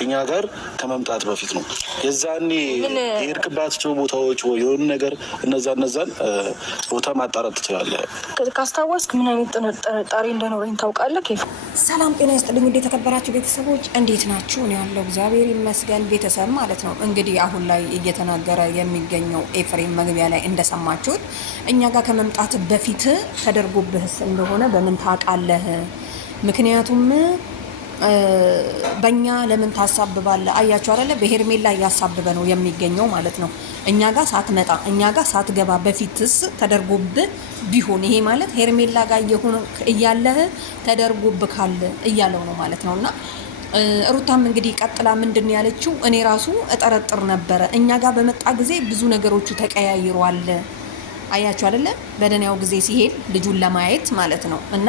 እኛ ጋር ከመምጣት በፊት ነው። የዛኔ የሄድክባቸው ቦታዎች ወይ የሆኑ ነገር እነዛን ቦታ ማጣራት ትችላለህ። ካስታወስክ ምን አይነት ጥርጣሬ እንደኖረኝ ታውቃለህ? ኬፍ ሰላም ጤና ይስጥልኝ። እንዴት የተከበራችሁ ቤተሰቦች እንዴት ናችሁ? እኔ ያለው እግዚአብሔር ይመስገን። ቤተሰብ ማለት ነው እንግዲህ አሁን ላይ እየተናገረ የሚገኘው ኤፍሬም መግቢያ ላይ እንደሰማችሁት እኛ ጋር ከመምጣት በፊት ተደርጎብህስ እንደሆነ በምን ታውቃለህ? ምክንያቱም በእኛ ለምን ታሳብባለህ? አያችሁ አይደለ? በሄርሜላ እያሳበበ ነው የሚገኘው ማለት ነው። እኛ ጋር ሳትመጣ እኛ ጋር ሳትገባ በፊትስ ተደርጎብህ ቢሆን ይሄ ማለት ሄርሜላ ጋር እያለህ ተደርጎብህ ካለ እያለው ነው ማለት ነው። እና ሩታም እንግዲህ ቀጥላ ምንድን ያለችው እኔ ራሱ እጠረጥር ነበረ፣ እኛ ጋር በመጣ ጊዜ ብዙ ነገሮቹ ተቀያይሯል። አያችሁ አይደለ? በደህናው ጊዜ ሲሄድ ልጁን ለማየት ማለት ነው። እና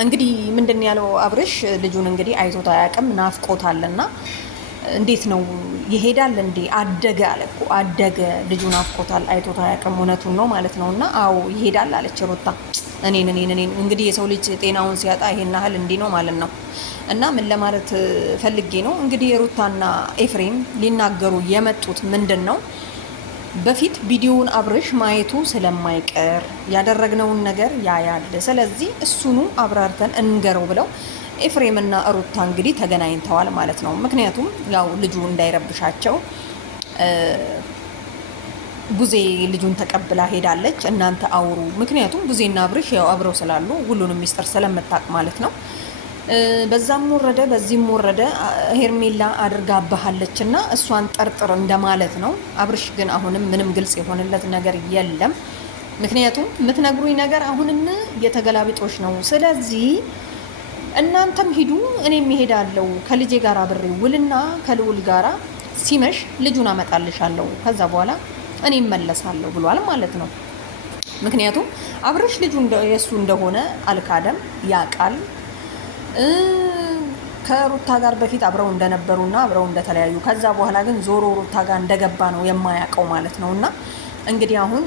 እንግዲህ ምንድን ያለው አብርሽ ልጁን እንግዲህ አይቶት አያውቅም፣ ናፍቆታልና እንዴት ነው ይሄዳል እንዴ? አደገ አለ እኮ አደገ፣ ልጁን ናፍቆታል፣ አይቶት አያውቅም። እውነቱን ነው ማለት ነው። እና አዎ ይሄዳል አለች ሩታ። እኔን እንግዲህ የሰው ልጅ ጤናውን ሲያጣ ይሄን ያህል እንዲህ ነው ማለት ነው። እና ምን ለማለት ፈልጌ ነው እንግዲህ ሩታና ኤፍሬም ሊናገሩ የመጡት ምንድን ነው፣ በፊት ቪዲዮውን አብርሽ ማየቱ ስለማይቀር ያደረግነውን ነገር ያያል። ስለዚህ እሱኑ አብራርተን እንገረው ብለው ኤፍሬምና ሩታ እንግዲህ ተገናኝተዋል ማለት ነው። ምክንያቱም ያው ልጁ እንዳይረብሻቸው ቡዜ ልጁን ተቀብላ ሄዳለች። እናንተ አውሩ፣ ምክንያቱም ቡዜና አብርሽ ያው አብረው ስላሉ ሁሉንም ሚስጥር ስለምታውቅ ማለት ነው። በዛም ወረደ በዚህም ወረደ ሄርሜላ አድርጋባሃለች እና እሷን ጠርጥር እንደማለት ነው። አብርሽ ግን አሁንም ምንም ግልጽ የሆነለት ነገር የለም። ምክንያቱም የምትነግሩኝ ነገር አሁንም የተገላቢጦሽ ነው። ስለዚህ እናንተም ሂዱ፣ እኔም እሄዳለሁ ከልጄ ጋር አብሬ ውልና ከልውል ጋራ ሲመሽ ልጁን አመጣልሻለሁ፣ ከዛ በኋላ እኔ እመለሳለሁ ብሏል ማለት ነው። ምክንያቱም አብርሽ ልጁ የእሱ እንደሆነ አልካደም፣ ያውቃል። ከሩታ ጋር በፊት አብረው እንደነበሩና አብረው እንደተለያዩ ከዛ በኋላ ግን ዞሮ ሩታ ጋር እንደገባ ነው የማያውቀው ማለት ነው። እና እንግዲህ አሁን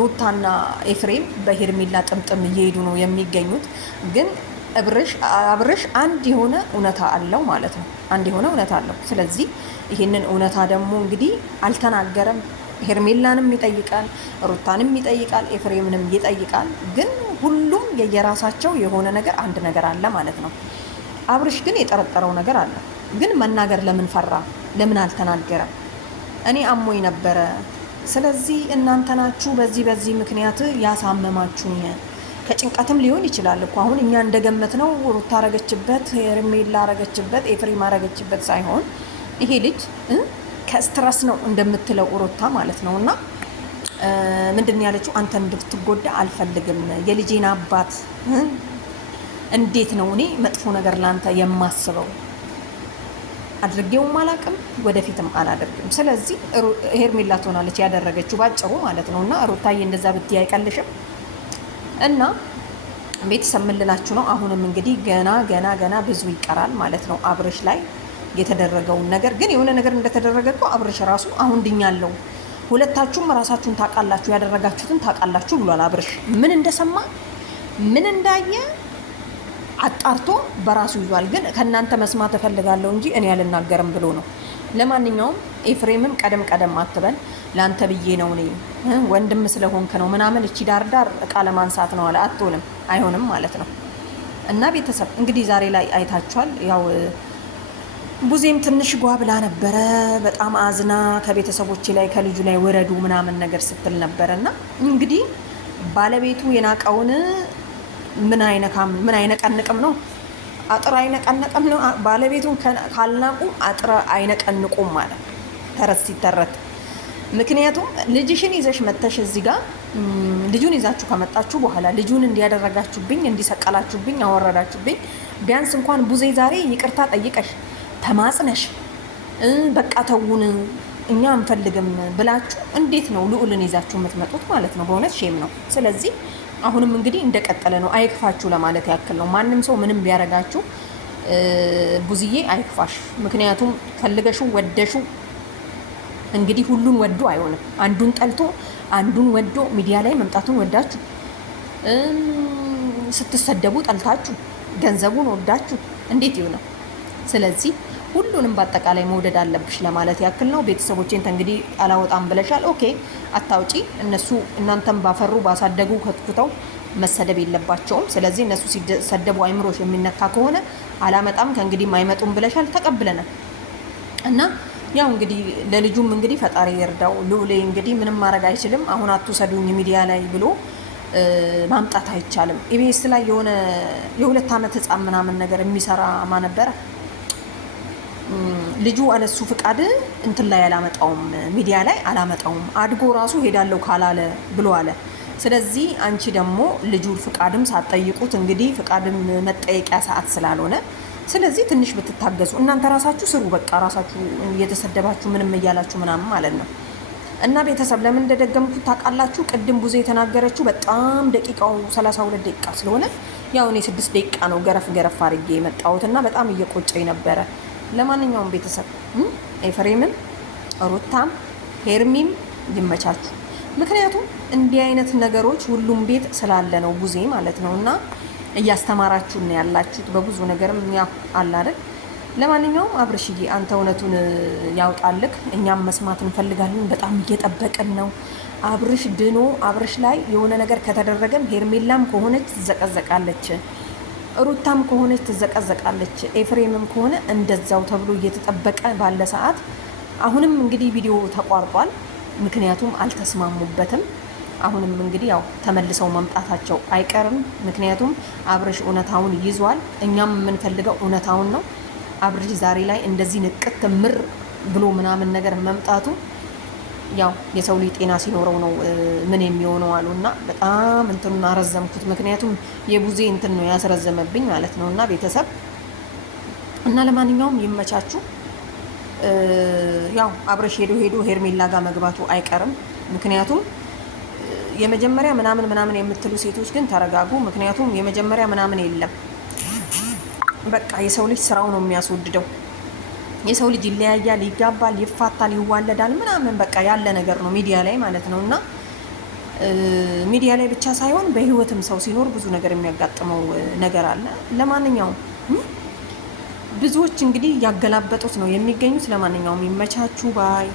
ሩታና ኤፍሬም በሄርሜላ ጥምጥም እየሄዱ ነው የሚገኙት። ግን አብርሽ አንድ የሆነ እውነታ አለው ማለት ነው። አንድ የሆነ እውነታ አለው። ስለዚህ ይህንን እውነታ ደግሞ እንግዲህ አልተናገረም። ሄርሜላንም ይጠይቃል፣ ሩታንም ይጠይቃል፣ ኤፍሬምንም ይጠይቃል። ግን ሁሉም የየራሳቸው የሆነ ነገር አንድ ነገር አለ ማለት ነው። አብርሽ ግን የጠረጠረው ነገር አለ። ግን መናገር ለምን ፈራ? ለምን አልተናገረም? እኔ አሞኝ ነበረ፣ ስለዚህ እናንተ ናችሁ በዚህ ምክንያት ያሳመማችሁኝ። ከጭንቀትም ሊሆን ይችላል እኮ አሁን እኛ እንደገመት ነው ሩታ አረገችበት፣ ሄርሜላ አረገችበት፣ ኤፍሬም አረገችበት ሳይሆን ይሄ ልጅ ከስትረስ ነው እንደምትለው ሩታ ማለት ነው። እና ምንድን ያለችው አንተ እንድትጎዳ አልፈልግም፣ የልጄን አባት እንዴት ነው እኔ መጥፎ ነገር ላንተ የማስበው? አድርጌውም አላቅም ወደፊትም አላደርግም። ስለዚህ ሄርሜላ ትሆናለች ያደረገችው ባጭሩ ማለት ነው። እና ሩታዬ እንደዛ ብትይ አይቀልሽም። እና ቤተሰብ ምን ልላችሁ ነው፣ አሁንም እንግዲህ ገና ብዙ ይቀራል ማለት ነው አብርሽ ላይ የተደረገውን ነገር። ግን የሆነ ነገር እንደተደረገ እኮ አብርሽ ራሱ አሁን ድኛለሁ፣ ሁለታችሁም ራሳችሁን ታውቃላችሁ፣ ያደረጋችሁትን ታውቃላችሁ ብሏል። አብርሽ ምን እንደሰማ ምን እንዳየ አጣርቶ በራሱ ይዟል። ግን ከእናንተ መስማት እፈልጋለሁ እንጂ እኔ አልናገርም ብሎ ነው። ለማንኛውም ኤፍሬምም ቀደም አትበል፣ ለአንተ ብዬ ነው እኔ ወንድም ስለሆንክ ነው ምናምን፣ እቺ ዳርዳር እቃ ለማንሳት ነው አለ። አትሆንም፣ አይሆንም ማለት ነው። እና ቤተሰብ እንግዲህ ዛሬ ላይ አይታችኋል። ያው ቡዜም ትንሽ ጓ ብላ ነበረ፣ በጣም አዝና ከቤተሰቦች ላይ ከልጁ ላይ ወረዱ ምናምን ነገር ስትል ነበረ። እና እንግዲህ ባለቤቱ የናቀውን ምን አይነቀንቅም ነው፣ አጥር አይነቀንቅም ነው። ባለቤቱን ካልናቁ አጥር አይነቀንቁም ማለት ተረት ሲተረት። ምክንያቱም ልጅሽን ይዘሽ መተሽ እዚህ ጋር ልጁን ይዛችሁ ከመጣችሁ በኋላ ልጁን እንዲያደረጋችሁብኝ፣ እንዲሰቀላችሁብኝ፣ አወረዳችሁብኝ፣ ቢያንስ እንኳን ቡዜ ዛሬ ይቅርታ ጠይቀሽ ተማጽነሽ በቃ ተውን እኛ አንፈልግም ብላችሁ እንዴት ነው ልዑልን ይዛችሁ የምትመጡት ማለት ነው? በእውነት ሼም ነው። ስለዚህ አሁንም እንግዲህ እንደቀጠለ ነው። አይክፋችሁ ለማለት ያክል ነው። ማንም ሰው ምንም ቢያረጋችሁ ቡዝዬ አይክፋሽ። ምክንያቱም ፈልገሽው ወደሽው እንግዲህ ሁሉን ወዶ አይሆንም። አንዱን ጠልቶ አንዱን ወዶ ሚዲያ ላይ መምጣቱን ወዳችሁ ስትሰደቡ ጠልታችሁ ገንዘቡን ወዳችሁ እንዴት ይሆናል? ስለዚህ ሁሉንም በአጠቃላይ መውደድ አለብሽ ለማለት ያክል ነው። ቤተሰቦቼን እንግዲህ አላወጣም ብለሻል። ኦኬ አታውጪ። እነሱ እናንተም ባፈሩ ባሳደጉ ከትኩተው መሰደብ የለባቸውም። ስለዚህ እነሱ ሲሰደቡ አይምሮሽ የሚነካ ከሆነ አላመጣም ከእንግዲህ አይመጡም ብለሻል፣ ተቀብለናል። እና ያው እንግዲህ ለልጁም እንግዲህ ፈጣሪ ይርዳው። ልዑሌ እንግዲህ ምንም ማድረግ አይችልም። አሁን አትውሰዱኝ ሚዲያ ላይ ብሎ ማምጣት አይቻልም። ኢቢኤስ ላይ የሆነ የ2 ዓመት ህፃን ምናምን ነገር የሚሰራ ማ ነበረ ልጁ አለሱ ፍቃድ እንትን ላይ አላመጣውም፣ ሚዲያ ላይ አላመጣውም፣ አድጎ ራሱ ሄዳለሁ ካላለ ብሎ አለ። ስለዚህ አንቺ ደግሞ ልጁ ፍቃድም ሳትጠይቁት እንግዲህ ፍቃድም መጠየቂያ ሰዓት ስላልሆነ ስለዚህ ትንሽ ብትታገዙ እናንተ ራሳችሁ ስሩ። በቃ ራሳችሁ እየተሰደባችሁ ምንም እያላችሁ ምናምን ማለት ነው። እና ቤተሰብ ለምን እንደደገምኩት ታውቃላችሁ? ቅድም ቡዜ የተናገረችው በጣም ደቂቃው 32 ደቂቃ ስለሆነ ያው እኔ 6 ደቂቃ ነው ገረፍ ገረፍ አድርጌ የመጣሁት እና በጣም እየቆጨኝ ነበረ። ለማንኛውም ቤተሰብ ኤፍሬምም ሩታም ሄርሚም ይመቻችሁ። ምክንያቱም እንዲህ አይነት ነገሮች ሁሉም ቤት ስላለ ነው ቡዜ ማለት ነው። እና እያስተማራችሁን ያላችሁት በብዙ ነገርም ያው አለ አይደል። ለማንኛውም አብርሽዬ አንተ እውነቱን ያውጣልክ፣ እኛም መስማት እንፈልጋለን። በጣም እየጠበቅን ነው። አብርሽ ድኖ አብርሽ ላይ የሆነ ነገር ከተደረገም ሄርሜላም ከሆነች ትዘቀዘቃለች፣ ሩታም ከሆነች ትዘቀዘቃለች፣ ኤፍሬምም ከሆነ እንደዛው ተብሎ እየተጠበቀ ባለ ሰዓት አሁንም እንግዲህ ቪዲዮ ተቋርጧል። ምክንያቱም አልተስማሙበትም። አሁንም እንግዲህ ያው ተመልሰው መምጣታቸው አይቀርም። ምክንያቱም አብርሽ እውነታውን ይዟል። እኛም የምንፈልገው እውነታውን ነው። አብርሽ ዛሬ ላይ እንደዚህ ንቅት ምር ብሎ ምናምን ነገር መምጣቱ ያው የሰው ልጅ ጤና ሲኖረው ነው ምን የሚሆነው አሉና በጣም እንትኑን አረዘምኩት። ምክንያቱም የቡዜ እንትን ነው ያስረዘመብኝ ማለት ነው። እና ቤተሰብ እና ለማንኛውም ይመቻችሁ። ያው አብርሽ ሄዶ ሄርሜላ ጋር መግባቱ አይቀርም። ምክንያቱም የመጀመሪያ ምናምን የምትሉ ሴቶች ግን ተረጋጉ። ምክንያቱም የመጀመሪያ ምናምን የለም። በቃ የሰው ልጅ ስራው ነው የሚያስወድደው። የሰው ልጅ ይለያያል፣ ይጋባል፣ ይፋታል፣ ይዋለዳል ምናምን በቃ ያለ ነገር ነው ሚዲያ ላይ ማለት ነው። እና ሚዲያ ላይ ብቻ ሳይሆን በህይወትም ሰው ሲኖር ብዙ ነገር የሚያጋጥመው ነገር አለ። ለማንኛውም ብዙዎች እንግዲህ ያገላበጡት ነው የሚገኙት። ለማንኛውም ይመቻችሁ ባይ